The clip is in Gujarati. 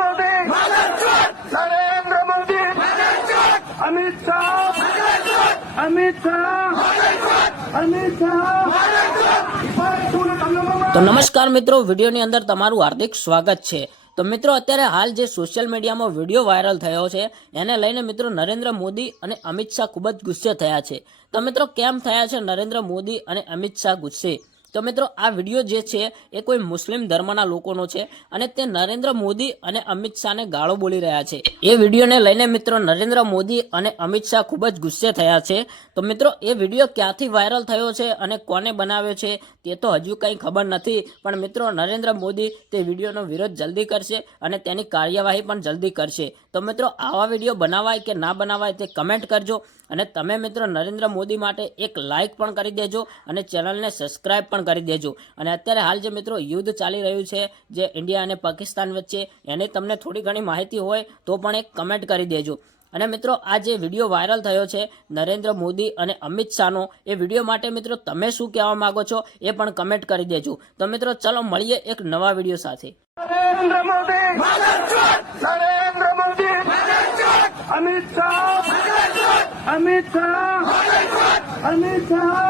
મોદી. નરેન્દ્ર મોદી. અમિત શાહ. અમિત શાહ. અમિત શાહ. તો નમસ્કાર મિત્રો, વિડીયોની અંદર તમારું હાર્દિક સ્વાગત છે. તો મિત્રો, અત્યારે હાલ જે સોશિયલ મીડિયામાં વીડિયો વાયરલ થયો છે, એને લઈને મિત્રો નરેન્દ્ર મોદી અને અમિત શાહ ખૂબ જ ગુસ્સે થયા છે. તો મિત્રો, કેમ થયા છે નરેન્દ્ર મોદી અને અમિત શાહ ગુસ્સે? તો મિત્રો, આ વીડિયો જે છે, એ કોઈ મુસ્લિમ ધર્મના લોકોનો છે અને તે નરેન્દ્ર મોદી અને અમિત શાહને ગાળો બોલી રહ્યા છે. એ વિડીયોને લઈને મિત્રો, નરેન્દ્ર મોદી અને અમિત શાહ ખૂબ જ ગુસ્સે થયા છે. તો મિત્રો, એ વીડિયો ક્યાંથી વાયરલ થયો છે અને કોને બનાવ્યો છે, તે તો હજુ કંઈ ખબર નથી. પણ મિત્રો, નરેન્દ્ર મોદી તે વિડીયોનો વિરોધ જલ્દી કરશે અને તેની કાર્યવાહી પણ જલ્દી કરશે. તો મિત્રો, આવા વીડિયો બનાવાય કે ના બનાવાય તે કમેન્ટ કરજો અને તમે મિત્રો, નરેન્દ્ર મોદી માટે એક લાઇક પણ કરી દેજો અને ચેનલને સબસ્ક્રાઇબ પણ કરી દેજો. અને અત્યારે હાલ જે મિત્રો યુદ્ધ ચાલી રહ્યું છે જે ઇન્ડિયા અને પાકિસ્તાન વચ્ચે એની તમને થોડી ઘણી માહિતી હોય તો પણ એક કમેન્ટ કરી દેજો. અને મિત્રો આ જે વીડિયો વાયરલ થયો છે નરેન્દ્ર મોદી અને અમિત શાહનો એ વીડિયો માટે મિત્રો તમે શું કહેવા માંગો છો એ પણ કમેન્ટ કરી દેજો. તો મિત્રો ચલો મળીએ એક નવા વીડિયો સાથે. નરેન્દ્ર મોદી! નરેન્દ્ર મોદી! અમિત શાહ! અમિત શાહ! અમિત શાહ!